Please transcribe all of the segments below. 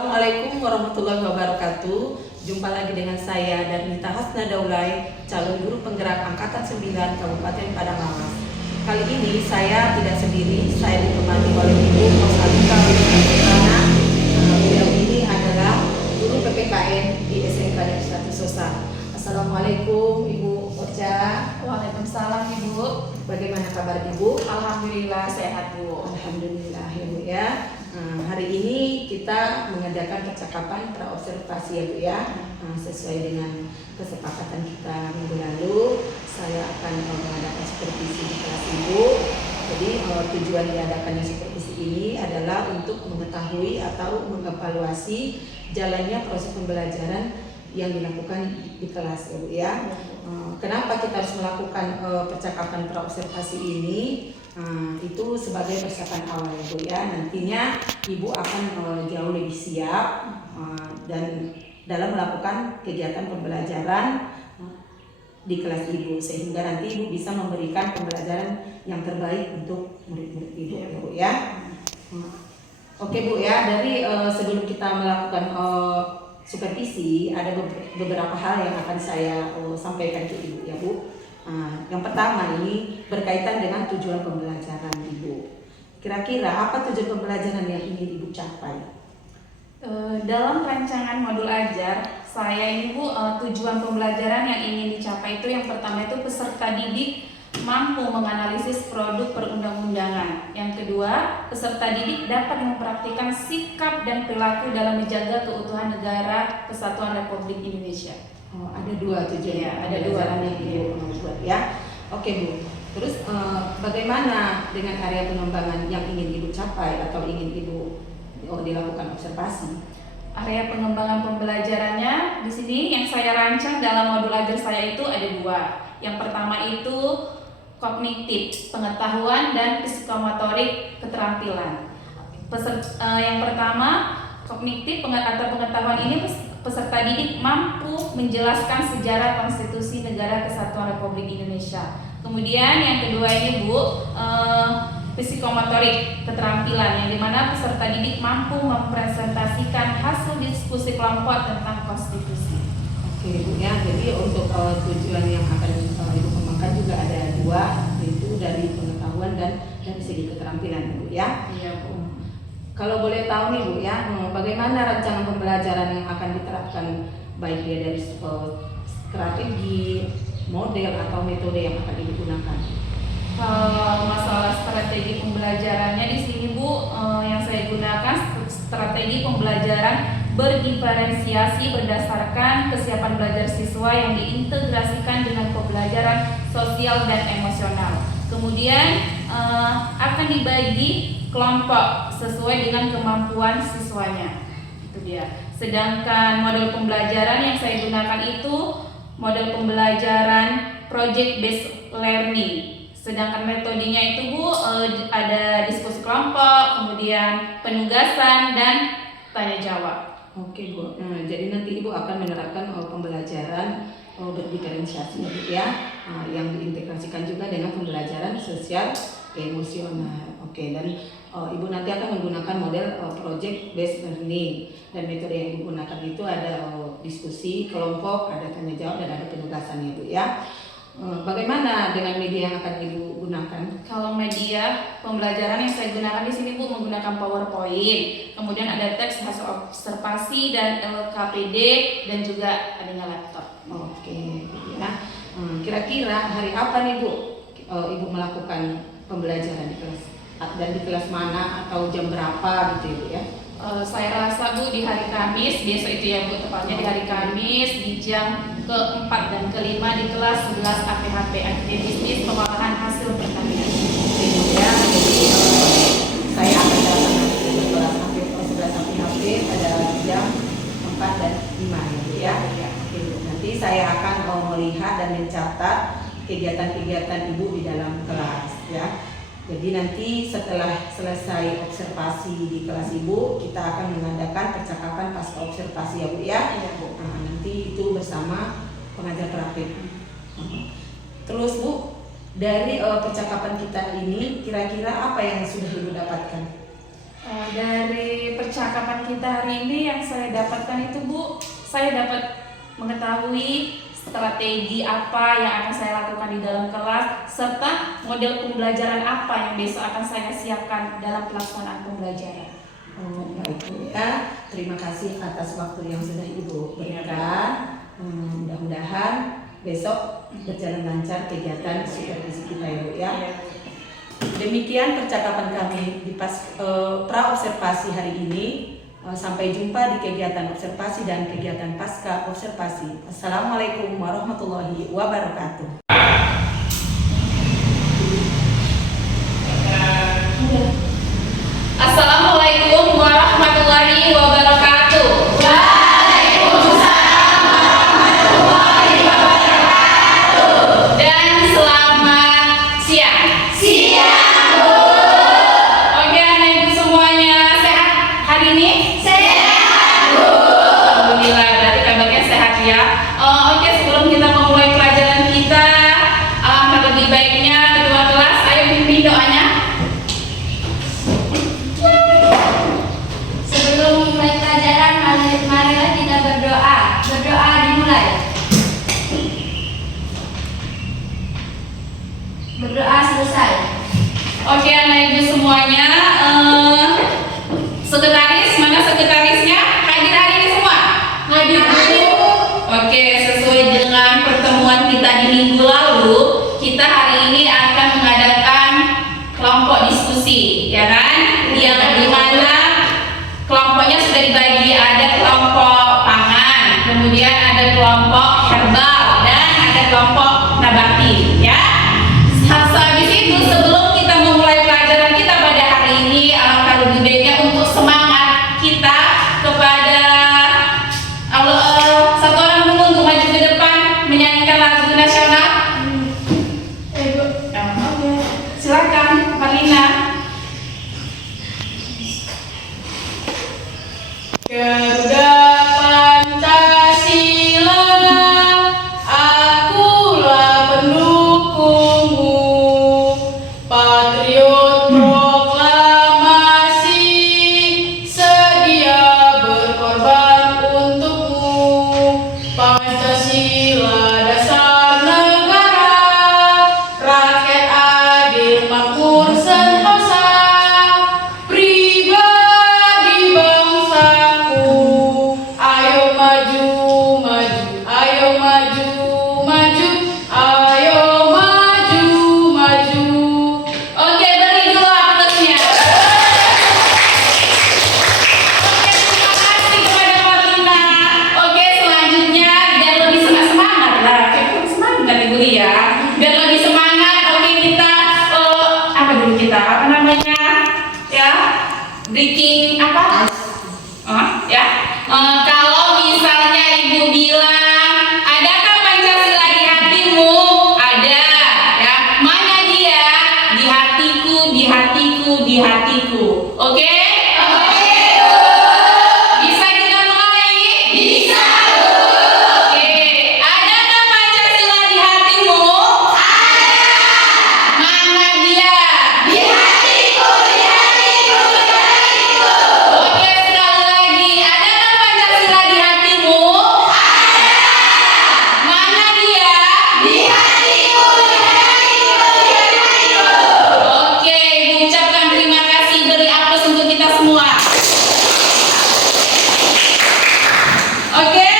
Assalamualaikum warahmatullahi wabarakatuh. Jumpa lagi dengan saya Darmita Hasna Daulay, calon guru penggerak Angkatan 9 Kabupaten Padang Lawas. Kali ini saya tidak sendiri, saya ditemani oleh Ibu Rosalika Wisnuwardana. Beliau ini adalah guru PPKN di SMK Negeri 1 Sosa. Assalamualaikum Ibu Orca. Waalaikumsalam Ibu. Bagaimana kabar Ibu? Alhamdulillah sehat Bu. Alhamdulillah ya Bu ya. Hari ini kita mengadakan percakapan praobservasi ya Bu ya. Sesuai dengan kesepakatan kita minggu lalu, saya akan mengadakan supervisi di kelas Ibu. Jadi tujuan diadakannya supervisi ini adalah untuk mengetahui atau mengevaluasi jalannya proses pembelajaran yang dilakukan di kelas ya Bu ya. Kenapa kita harus melakukan percakapan praobservasi ini? Itu sebagai persiapan awal ya Bu ya. Nantinya Ibu akan jauh lebih siap dan dalam melakukan kegiatan pembelajaran di kelas Ibu, sehingga nanti Ibu bisa memberikan pembelajaran yang terbaik untuk murid-murid Ibu ya Bu ya. Oke Bu ya, dari sebelum kita melakukan supervisi, ada beberapa hal yang akan saya sampaikan ke Ibu ya Bu. Yang pertama ini berkaitan dengan tujuan pembelajaran Ibu. Kira-kira apa tujuan pembelajaran yang ingin Ibu capai? Dalam rancangan modul ajar saya ini Bu, tujuan pembelajaran yang ingin dicapai itu yang pertama itu peserta didik mampu menganalisis produk perundang-undangan. Yang kedua, peserta didik dapat mempraktikkan sikap dan perilaku dalam menjaga keutuhan negara Kesatuan Republik Indonesia. Ada dua tujuan ya, ada dua yang Ibu buat ya. Oke Bu. Terus bagaimana dengan area pengembangan yang ingin Ibu capai atau ingin Ibu dilakukan observasi? Area pengembangan pembelajarannya di sini yang saya rancang dalam modul ajar saya itu ada dua. Yang pertama itu kognitif, pengetahuan dan psikomotorik keterampilan. Yang pertama kognitif atau pengetahuan ini peserta didik mampu menjelaskan sejarah konstitusi negara Kesatuan Republik Indonesia. Kemudian yang kedua ini Bu, psikomotorik keterampilan, yang dimana peserta didik mampu mempresentasikan hasil diskusi kelompok tentang konstitusi. Oke Bu ya, jadi untuk tujuan yang akan Ibu kembangkan juga ada dua, yaitu dari pengetahuan dan dari segi keterampilan Bu ya. Iya Bu. Kalau boleh tahu nih Bu ya, bagaimana rancangan pembelajaran yang akan diterapkan, baik dia dari strategi, model atau metode yang akan digunakan? Kalau masalah strategi pembelajarannya di sini Bu, yang saya gunakan strategi pembelajaran berdiferensiasi berdasarkan kesiapan belajar siswa yang diintegrasikan dengan pembelajaran sosial dan emosional. Kemudian akan dibagi kelompok sesuai dengan kemampuan siswanya. Itu dia. Sedangkan model pembelajaran yang saya gunakan itu model pembelajaran project based learning. Sedangkan metodenya itu Bu, ada diskusi kelompok, kemudian penugasan dan tanya jawab. Oke Bu, jadi nanti Ibu akan menerapkan pembelajaran berdiferensiasi ya, yang diintegrasikan juga dengan pembelajaran sosial emosional. Oke, dan Ibu nanti akan menggunakan model project based learning, dan metode yang Ibu gunakan itu ada diskusi kelompok, ada tanya jawab, dan ada penugasan ya Bu ya. Bagaimana dengan media yang akan Ibu gunakan? Kalau media pembelajaran yang saya gunakan di sini Bu, menggunakan PowerPoint, kemudian ada teks hasil observasi dan LKPD, dan juga adanya laptop. Oke, ya. Kira-kira hari apa nih Bu Ibu melakukan pembelajaran di kelas, dan di kelas mana atau jam berapa gitu Ibu ya? Saya rasa Bu di hari Kamis, besok itu ya Bu, tepatnya di hari Kamis di jam ke-4 dan ke-5 di kelas 11 APHP, Aktivitas Bisnis Pengolahan Hasil Pertanian. Ya, jadi saya akan datang ke kelas 11 APHP pada jam 4 dan 5 ya Bu ya. Nanti saya akan melihat dan mencatat kegiatan-kegiatan Ibu di dalam kelas ya. Jadi nanti setelah selesai observasi di kelas Ibu, kita akan mengadakan percakapan pasca observasi ya Bu ya. Iya Bu. Nanti itu bersama pengajar praktik. Terus Bu, dari percakapan kita ini kira-kira apa yang sudah Ibu dapatkan? Dari percakapan kita hari ini yang saya dapatkan itu Bu, saya dapat mengetahui strategi apa yang akan saya lakukan di dalam kelas serta model pembelajaran apa yang besok akan saya siapkan dalam pelaksanaan pembelajaran. Oh, baik Bu ya. Terima kasih atas waktu yang sudah Ibu berikan. Mudah-mudahan besok berjalan lancar kegiatan supervisi kita ya Bu ya. Demikian percakapan kami di pra-observasi hari ini. Sampai jumpa di kegiatan observasi dan kegiatan pasca observasi. Assalamualaikum warahmatullahi wabarakatuh. Assalamualaikum warahmatullahi wabarakatuh. Waalaikumsalam warahmatullahi wabarakatuh. Dan selamat siang. Siang, Bu. Oke, anak ibu semuanya sehat hari ini? Sehat, Bu. Alhamdulillah, berarti kabarnya sehat ya. Oke, sebelum kita memulai pelajaran kita, alangkah lebih baiknya ketua kelas, ayo pimpin doanya. Sebelum mulai pelajaran, marilah kita berdoa. Berdoa dimulai. Berdoa selesai. Oke, anak ibu semuanya, sekretaris, mana sekretarisnya? Hadir hari ini semua? Hadir, Bu. Oke, sesuai dengan pertemuan kita di minggu lalu, kita hari ini akan mengadakan kelompok diskusi, ya kan? Yang dimana kelompoknya sudah dibagi, ada kelompok pangan, kemudian ada kelompok herbal, dan ada kelompok nabati, ya. Habis itu sebelum kita memulai pelajaran kita pada hari ini, alangkah lebih baiknya untuk semangat kita kepada satu orang dulu untuk maju ke depan menyanyikan lagu nasional. Oke, silakan Marlina. Garuda Pancasila, akulah pendukungmu, patriot proklamasi, sedia berkorban untukmu. Pancasila dasar negara, rakyat adil makmur sentosa, pribadi bangsaku. Ayo maju, maju, ayo maju, maju, ayo maju, maju. Oke, beri dulu aplausnya. Oke, terima kasih kepada Marlina. Oke, selanjutnya biar lebih semangat lah. Semangat Ibu ya. Biar lebih semangat, oke kita apa dulu kita? Apa namanya? Ya, breaking apa? Ya. Kalau misalnya Ibu bilang, adakah Pancasila di hatimu? Ada, ya. Mana dia? Di hatiku, di hatiku, di hatiku. Oke? Bisa kita mulai? Bisa, Bu. Oke. Adakah Pancasila di hatimu? Mana dia? Di hatiku, di hatiku, di hatiku. Oke, sekali lagi. Adakah Pancasila di hatimu? Mana dia? Di hatiku, di hatiku, di hatiku. Oke, Ibu ucapkan terima kasih. Beri aplaus untuk kita semua. Oke,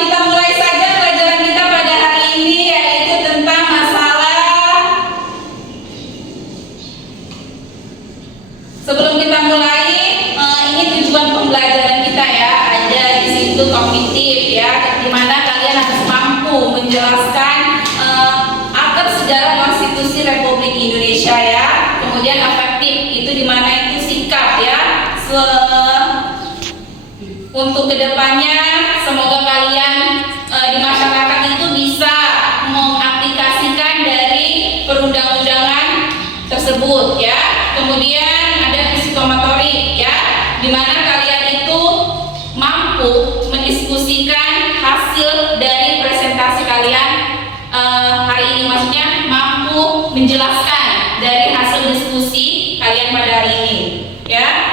kita mulai saja pelajaran kita pada hari ini, yaitu tentang masalah. Sebelum kita mulai, ini tujuan pembelajaran kita ya. Ada di situ kognitif ya, di mana kalian harus mampu menjelaskan akar sejarah konstitusi Republik Indonesia ya. Kemudian afektif itu di mana itu sikap ya. Untuk kedepannya semoga kalian di masyarakat itu bisa mengaplikasikan dari perundang-undangan tersebut ya. Kemudian ada psikomotorik ya, di mana kalian itu mampu mendiskusikan hasil dari presentasi kalian hari ini, maksudnya mampu menjelaskan dari hasil diskusi kalian pada hari ini ya.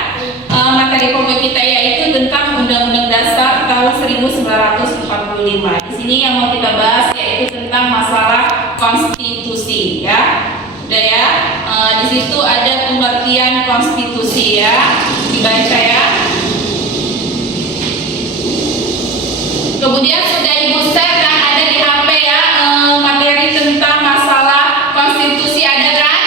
1945. Di sini yang mau kita bahas yaitu tentang masalah konstitusi ya. Udah ya. Di situ ada pengertian konstitusi ya. Dibaca ya. Kemudian sudah Ibu share dan ada di HP ya materi tentang masalah konstitusi ada kan?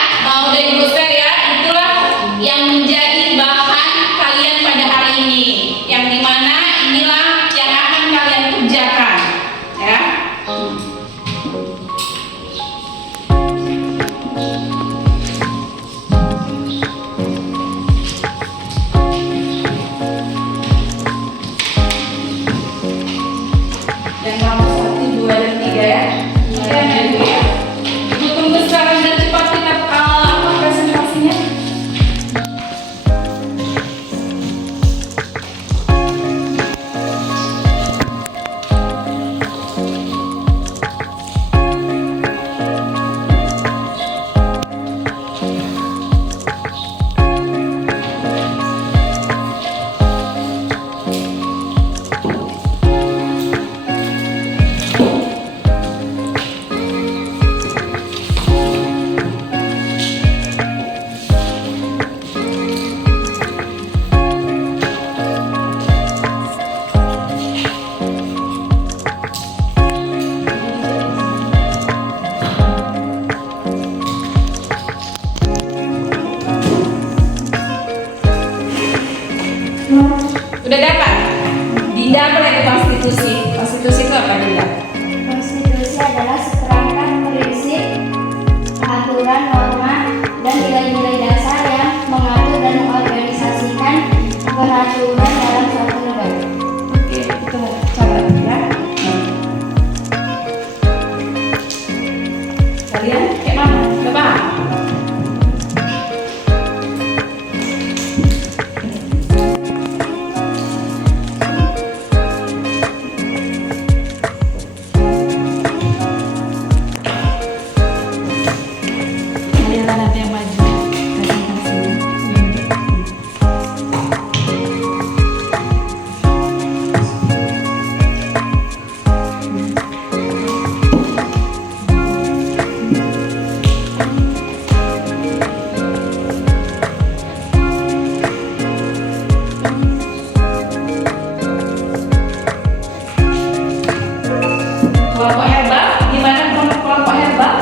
Udah Ibu share ya. Itulah yang menjadi bahan kalian pada hari ini. Yang dimana inilah yang akan kalian kerjakan ya. Dan nomor 1, 2, dan 3 ya. Kemudian ya Ibu ya. Ibu tunggu sekarang dan cepat kita presentasinya. Udah dapat? Dinda apa itu konstitusi? Konstitusi itu apa Dinda? Konstitusi adalah seperangkat prinsip, aturan, norma, dan nilai-nilai dasar yang mengatur dan mengorganisasikan peraturan dalam suatu negara. Oke, kita coba ya. Kalian kayak mana? Udah paham? Kelompok herbal, gimana kelompok herbal?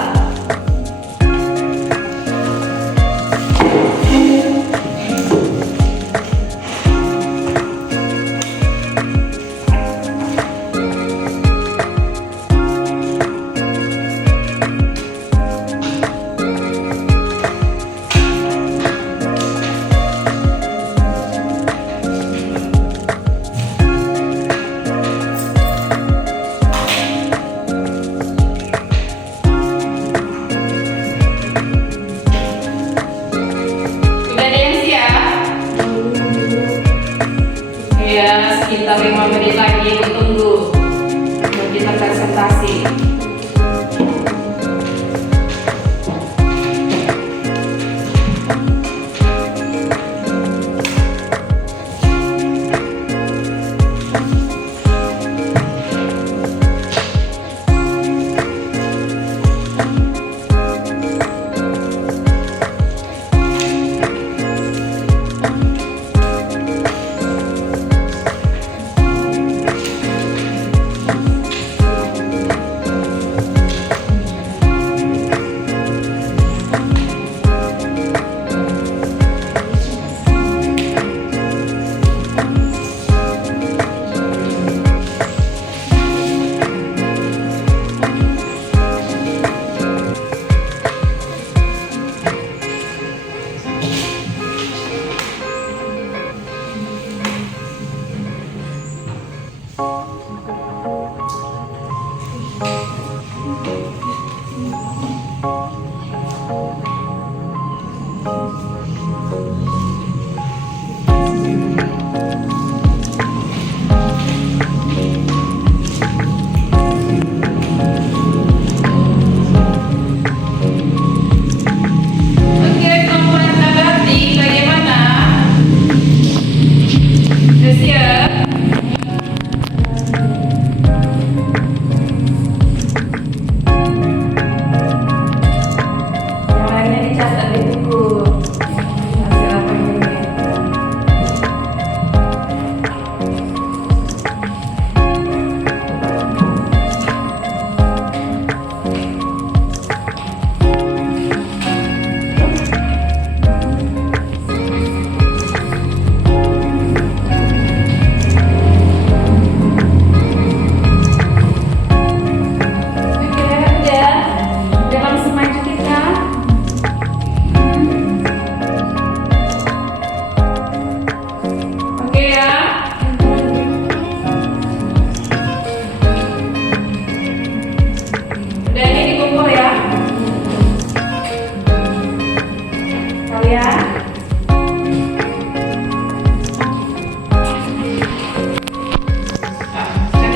Udah ada yang siap? Ya, sekitar 5 menit lagi tunggu. Buat kita presentasi.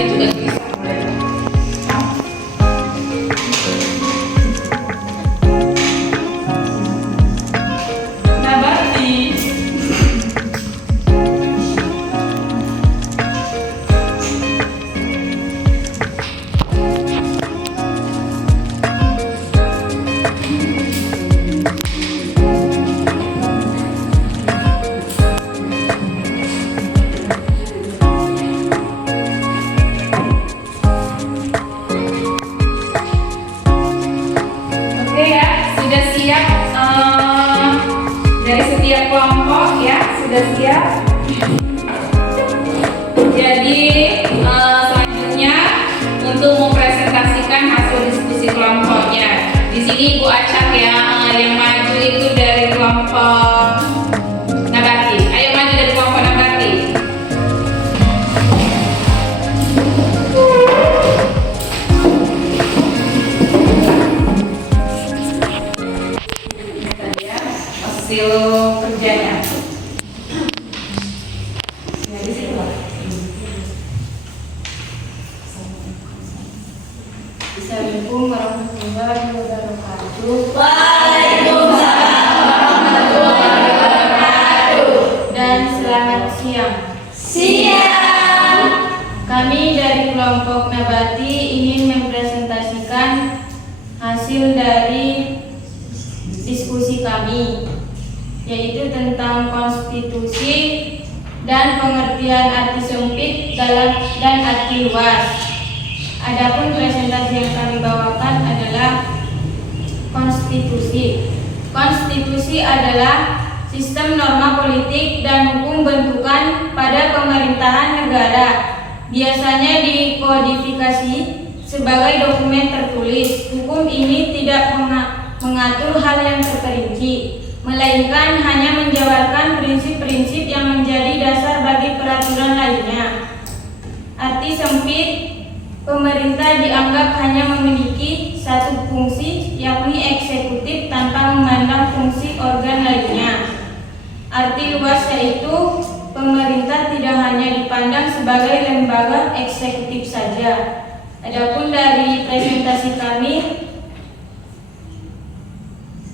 nanti juga bisa mulai. Nabati. Oke ya, sudah siap dari setiap kelompok ya, sudah siap. Jadi selanjutnya untuk mempresentasikan hasil diskusi kelompoknya. Di sini Ibu acak ya, yang maju itu dari kelompok Nabati. Ayo maju dari kelompok Nabati. Hasil kerjanya. Ya, di situ Pak. Assalamualaikum warahmatullahi wabarakatuh. Waalaikumsalam warahmatullahi wabarakatuh. Dan selamat siang. Siang. Kami dari kelompok Nabati ingin mempresentasikan hasil dari diskusi kami, yaitu tentang konstitusi dan pengertian arti sempit dan arti luas. Adapun presentasi yang kami bawakan adalah konstitusi. Konstitusi adalah sistem norma politik dan hukum bentukan pada pemerintahan negara. Biasanya dikodifikasi sebagai dokumen tertulis. Hukum ini tidak mengatur hal yang terperinci, melainkan hanya menjabarkan prinsip-prinsip yang menjadi dasar bagi peraturan lainnya. Arti sempit: pemerintah dianggap hanya memiliki satu fungsi, yakni eksekutif, tanpa memandang fungsi organ lainnya. Arti luas yaitu pemerintah tidak hanya dipandang sebagai lembaga eksekutif saja. Adapun dari presentasi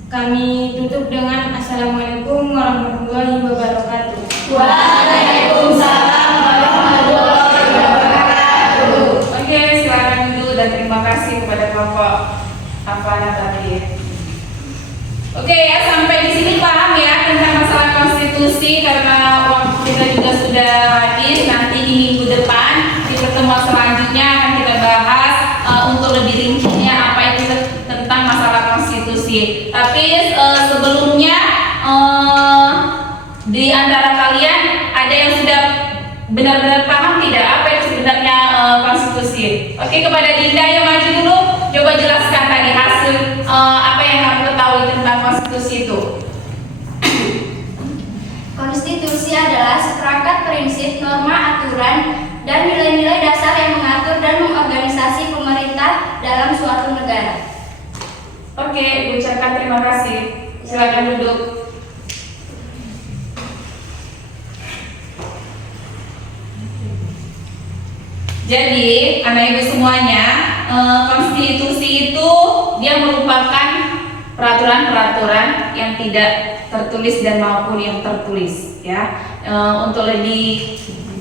kami tutup dengan Assalamualaikum warahmatullahi wabarakatuh. Waalaikumsalam warahmatullahi wabarakatuh. Oke, silakan dulu dan terima kasih kepada kelompok Nabati. Oke ya, sampai di sini paham ya tentang masalah konstitusi, karena waktu kita juga sudah habis. Nanti di minggu depan di pertemuan selanjutnya akan kita bahas untuk lebih rincinya apa itu tentang masalah konstitusi. Tapi sebelumnya di antara kalian ada yang sudah benar-benar paham tidak apa itu sebenarnya konstitusi? Oke, kepada Dinda yang maju dulu, coba jelaskan tadi hasil apa yang kamu ketahui tentang konstitusi itu. Konstitusi adalah seperangkat prinsip, norma, aturan, dan nilai-nilai dasar yang mengatur dan mengorganisasi pemerintah dalam suatu negara. Oke, ucapkan terima kasih. Silakan duduk. Jadi, anak ibu semuanya, konstitusi itu dia merupakan peraturan-peraturan yang tidak tertulis dan maupun yang tertulis, ya. Untuk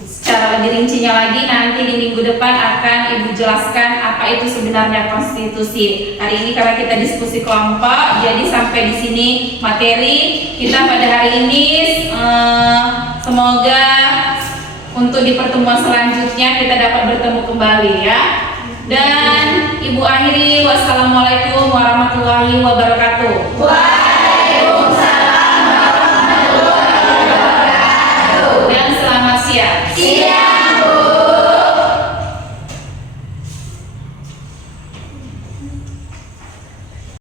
secara lebih rincinya lagi nanti di minggu depan akan ibu jelaskan apa itu sebenarnya konstitusi. Hari ini karena kita diskusi kelompok, jadi sampai di sini materi kita pada hari ini. Semoga untuk di pertemuan selanjutnya kita dapat bertemu kembali ya. Dan ibu akhiri, wassalamualaikum warahmatullahi wabarakatuh.